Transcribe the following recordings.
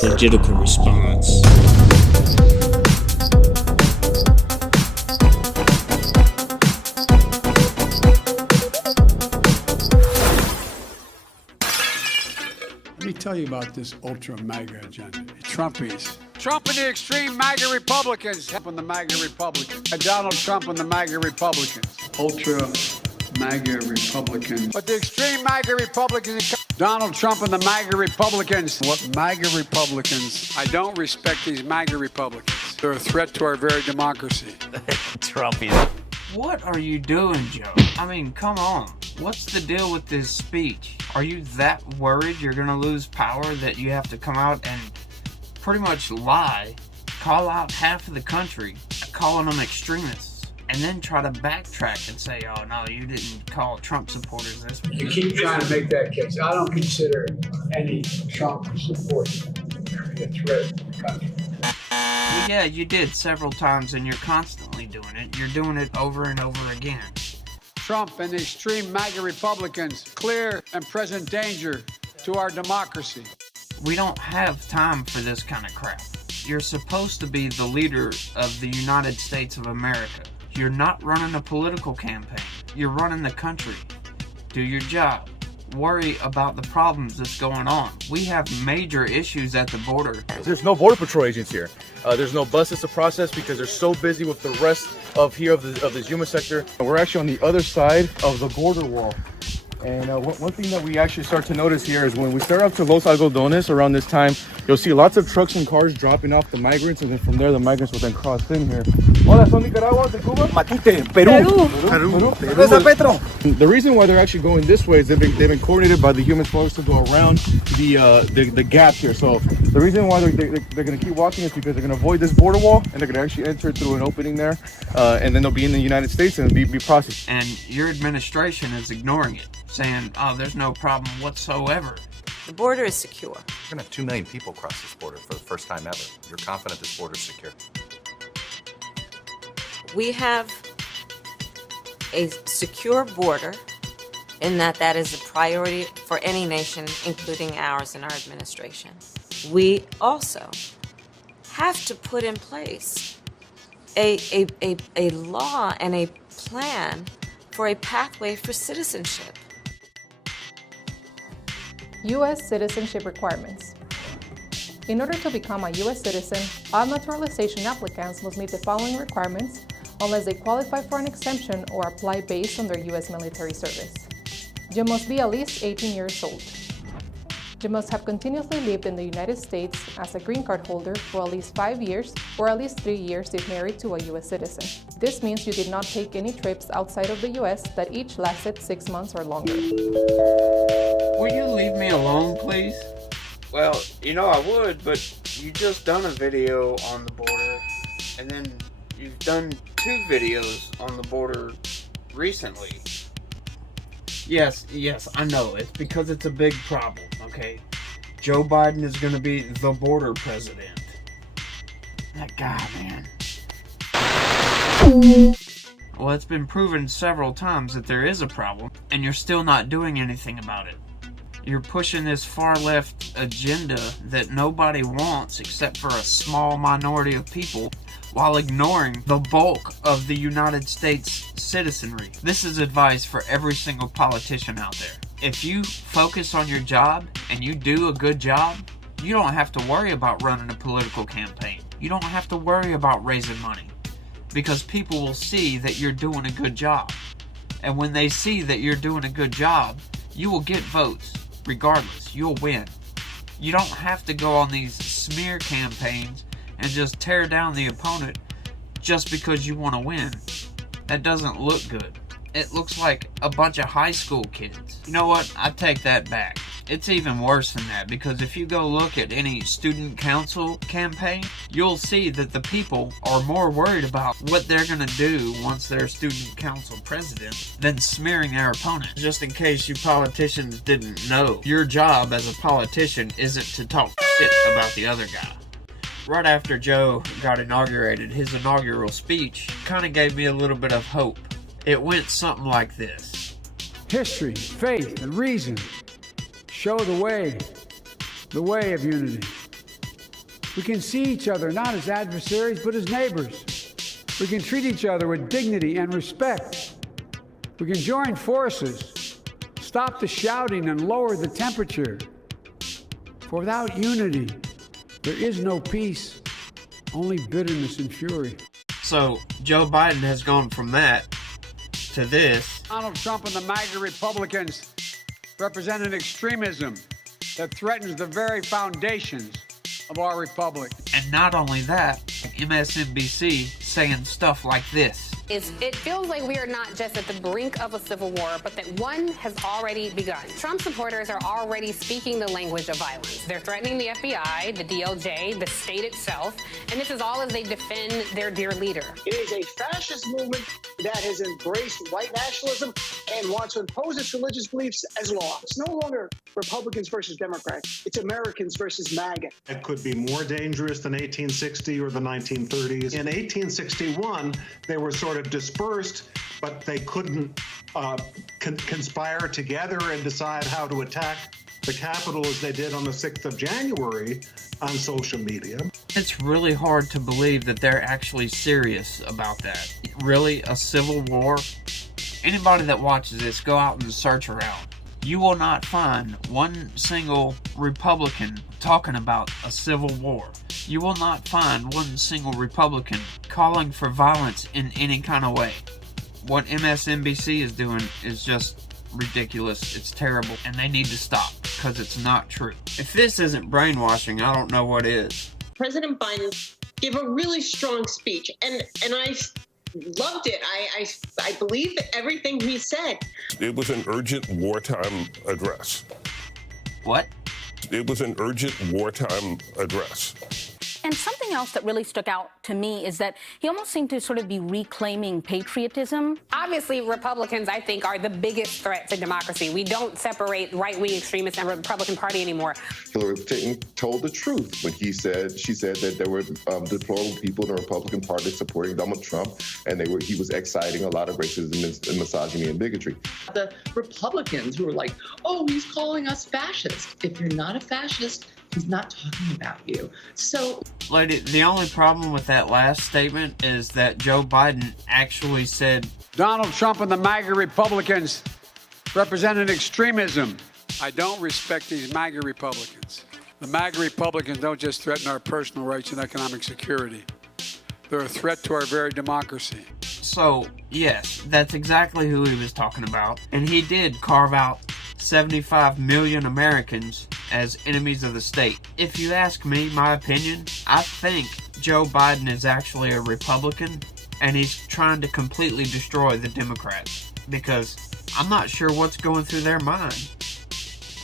political response. Let me tell you about this ultra MAGA agenda. Trumpies. Trump and the extreme MAGA Republicans. Trump and the MAGA Republicans. And Donald Trump and the MAGA Republicans. Ultra MAGA Republicans. But the extreme MAGA Republicans. Donald Trump and the MAGA Republicans. What MAGA Republicans? I don't respect these MAGA Republicans. They're a threat to our very democracy. Trumpies. What are you doing, Joe? I mean, come on. What's the deal with this speech? Are you that worried you're gonna lose power that you have to come out and pretty much lie, call out half of the country, calling them extremists, and then try to backtrack and say, oh no, you didn't call Trump supporters this? You keep trying to make that case. I don't consider any Trump supporters a threat to the country. Well, yeah, you did several times, and you're constantly doing it. You're doing it over and over again. Trump and the extreme MAGA Republicans. Clear and present danger to our democracy. We don't have time for this kind of crap. You're supposed to be the leader of the United States of America. You're not running a political campaign. You're running the country. Do your job. Worry about the problems that's going on. We have major issues at the border. There's no Border Patrol agents here. There's no buses to process because they're so busy with the rest of this human sector. We're actually on the other side of the border wall. And one thing that we actually start to notice here is when we start up to Los Algodones around this time, you'll see lots of trucks and cars dropping off the migrants, and then from there the migrants will then cross in here. Hola, son Nicaragua, de Cuba? Matute, Peru. Peru. Petro. The reason why they're actually going this way is they've been coordinated by the human force to go around the gap here. So the reason why they're going to keep walking is because they're going to avoid this border wall, and they're going to actually enter through an opening there, and then they'll be in the United States and be processed. And your administration is ignoring it, saying, oh, there's no problem whatsoever. The border is secure. We're gonna have 2 million people cross this border for the first time ever. You're confident this border's secure? We have a secure border in that is a priority for any nation, including ours and our administration. We also have to put in place a law and a plan for a pathway for citizenship. U.S. citizenship requirements. In order to become a U.S. citizen, all naturalization applicants must meet the following requirements unless they qualify for an exemption or apply based on their U.S. military service. You must be at least 18 years old. You must have continuously lived in the United States as a green card holder for at least 5 years or at least 3 years if married to a U.S. citizen. This means you did not take any trips outside of the U.S. that each lasted 6 months or longer. Will you leave me alone, please? Well, you know I would, but you just done a video on the border, and then you've done 2 videos on the border recently. Yes, I know. It's because it's a big problem, okay? Joe Biden is going to be the border president. That guy, man. Well, it's been proven several times that there is a problem, and you're still not doing anything about it. You're pushing this far-left agenda that nobody wants except for a small minority of people, while ignoring the bulk of the United States citizenry. This is advice for every single politician out there. If you focus on your job and you do a good job, you don't have to worry about running a political campaign. You don't have to worry about raising money, because people will see that you're doing a good job. And when they see that you're doing a good job, you will get votes. Regardless, you'll win. You don't have to go on these smear campaigns and just tear down the opponent just because you want to win. That doesn't look good. It looks like a bunch of high school kids. You know what? I take that back. It's even worse than that, because if you go look at any student council campaign, you'll see that the people are more worried about what they're going to do once they're student council president than smearing their opponent. Just in case you politicians didn't know, your job as a politician isn't to talk shit about the other guy. Right after Joe got inaugurated, his inaugural speech kind of gave me a little bit of hope. It went something like this. History, faith, and reason show the way of unity. We can see each other not as adversaries, but as neighbors. We can treat each other with dignity and respect. We can join forces, stop the shouting, and lower the temperature. For without unity, there is no peace, only bitterness and fury. So, Joe Biden has gone from that to this. Donald Trump and the MAGA Republicans represent an extremism that threatens the very foundations of our republic. And not only that, MSNBC saying stuff like this. It feels like we are not just at the brink of a civil war, but that one has already begun. Trump supporters are already speaking the language of violence. They're threatening the FBI, the DOJ, the state itself, and this is all as they defend their dear leader. It is a fascist movement that has embraced white nationalism and wants to impose its religious beliefs as law. It's no longer Republicans versus Democrats. It's Americans versus MAGA. It could be more dangerous than 1860 or the 1930s. In 1861, they were sort of dispersed, but they couldn't conspire together and decide how to attack the Capitol as they did on the 6th of January on social media. It's really hard to believe that they're actually serious about that. Really, a civil war? Anybody that watches this, go out and search around. You will not find one single Republican talking about a civil war. You will not find one single Republican calling for violence in any kind of way. What MSNBC is doing is just ridiculous. It's terrible, and they need to stop because it's not true. If this isn't brainwashing, I don't know what is. President Biden gave a really strong speech, and I loved it. I believe everything he said. It was an urgent wartime address. What? It was an urgent wartime address. And something else that really stuck out to me is that he almost seemed to sort of be reclaiming patriotism. Obviously, Republicans, I think, are the biggest threat to democracy. We don't separate right-wing extremists and Republican Party anymore. Hillary Clinton told the truth when she said that there were deplorable people in the Republican Party supporting Donald Trump, and he was exciting a lot of racism and misogyny and bigotry. The Republicans who were like, oh, he's calling us fascist. If you're not a fascist, he's not talking about you. So, lady, the only problem with that last statement is that Joe Biden actually said Donald Trump and the MAGA Republicans represent an extremism. I don't respect these MAGA Republicans. The MAGA Republicans don't just threaten our personal rights and economic security. They're a threat to our very democracy. So, yes, that's exactly who he was talking about. And he did carve out 75 million Americans as enemies of the state. If you ask me, my opinion, I think Joe Biden is actually a Republican, and he's trying to completely destroy the Democrats, because I'm not sure what's going through their mind.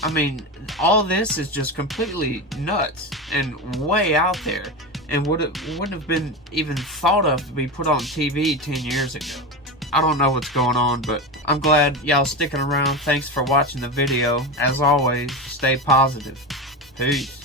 I mean, all this is just completely nuts and way out there, and wouldn't have been even thought of to be put on TV 10 years ago. I don't know what's going on, but I'm glad y'all sticking around. Thanks for watching the video. As always, stay positive. Peace.